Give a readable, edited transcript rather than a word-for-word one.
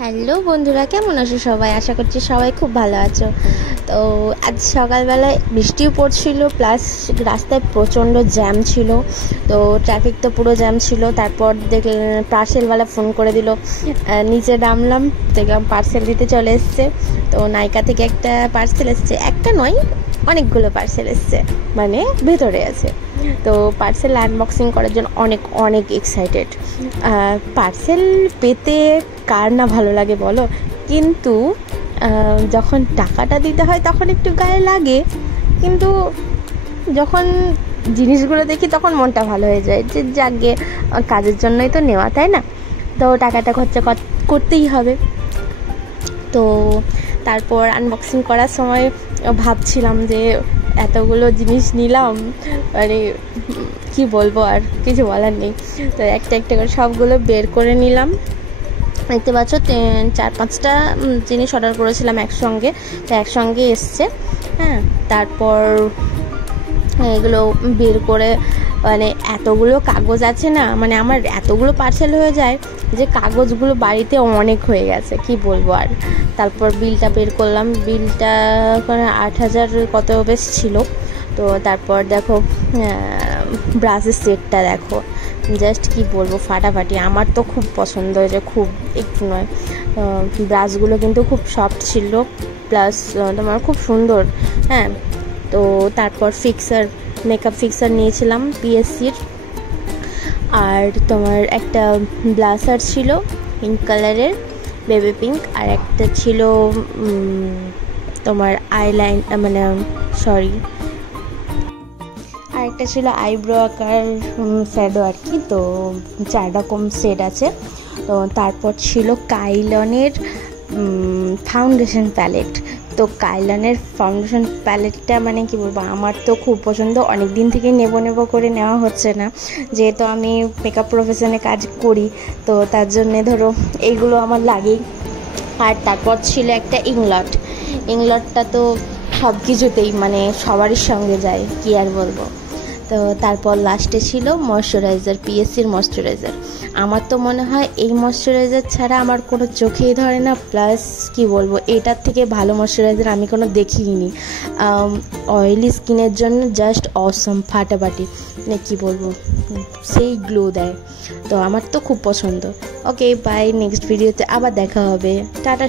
Hello বন্ধুরা, কেমন আছো সবাই? আশা করছি সবাই খুব ভালো আছো। তো আজ সকালবেলায় বৃষ্টিও পড়ছিল, প্লাস রাস্তায় প্রচণ্ড জ্যাম ছিল। তো ট্রাফিক তো পুরো জ্যাম ছিল। তারপর দেখলাম পার্সেলওয়ালা ফোন করে দিল, নিচে নামলাম, দেখলাম পার্সেল দিতে চলে এসছে। তো নাইকা থেকে একটা পার্সেল এসছে, একটা নয় অনেকগুলো পার্সেল এসছে, মানে ভেতরে আছে। তো পার্সেল আনবক্সিং করার জন্য অনেক অনেক এক্সাইটেড। পার্সেল পেতে কার না ভালো লাগে বলো, কিন্তু যখন টাকাটা দিতে হয় তখন একটু গায়ে লাগে, কিন্তু যখন জিনিসগুলো দেখি তখন মনটা ভালো হয়ে যায় যে যাকে কাজের জন্যই তো নেওয়া, তাই না? তো টাকাটা খরচা করতেই হবে। তো তারপর আনবক্সিং করার সময় ভাবছিলাম যে এতগুলো জিনিস নিলাম, মানে কি বলবো, আর কিছু বলার নেই। তো একটা একটা করে সবগুলো বের করে নিলাম। দেখতে পাচ্ছ 4-5টা জিনিস অর্ডার করেছিলাম একসঙ্গে, তো একসঙ্গে এসছে। হ্যাঁ, তারপর এগুলো বের করে, মানে এতগুলো কাগজ আছে না, মানে আমার এতগুলো পার্সেল হয়ে যায় যে কাগজগুলো বাড়িতে অনেক হয়ে গেছে, কি বলবো আর। তারপর বিলটা বের করলাম, বিলটা 8,000 কত বেশ ছিল। তো তারপর দেখো ব্রাশের সেটটা দেখো, জাস্ট কি বলবো, ফাটাফাটি। আমার তো খুব পছন্দ হয়েছে, খুব একটু নয়। ব্রাশগুলো কিন্তু খুব সফট ছিল, প্লাস তোমার খুব সুন্দর। হ্যাঁ, তো তারপর মেকআপ ফিক্সার নিয়েছিলাম পিএসসির। আর তোমার একটা ব্লাসার ছিল পিঙ্ক কালারের, বেবি পিঙ্ক। আর একটা ছিল তোমার মানে আরেকটা ছিল আইব্রো আঁকার শ্যাডো আর কি। তো 4 রকম সেট আছে। তো তারপর ছিল কাইলনের ফাউন্ডেশন প্যালেট। তো কাইলনের ফাউন্ডেশন প্যালেটটা মানে কি বলবো, আমার তো খুব পছন্দ। অনেক দিন থেকে নেব করে নেওয়া হচ্ছে না, যেহেতু আমি মেকআপ প্রফেশনে কাজ করি, তো তার জন্যে ধরো এইগুলো আমার লাগেই। আর তারপর ছিল একটা ইংলটটা তো সব কিছুতেই, মানে সবারই সঙ্গে যায়, কি আর বলবো। তো তারপর লাস্টে ছিল ময়শ্চারাইজার, পিএসসির ময়শ্চারাইজার। আমার তো মনে হয় এই ময়শ্চারাইজার ছাড়া আমার কোনো চোখেই ধরে না, প্লাস কি বলবো, এটার থেকে ভালো ময়শ্চারাইজার আমি কোনো দেখিনি। অয়েলি স্কিনের জন্য জাস্ট অসম, ফাটাফাটি, মানে কী বলবো, সেই গ্লো দেয়। তো আমার তো খুব পছন্দ। ওকে, বাই, নেক্সট ভিডিওতে আবার দেখা হবে, টাটা।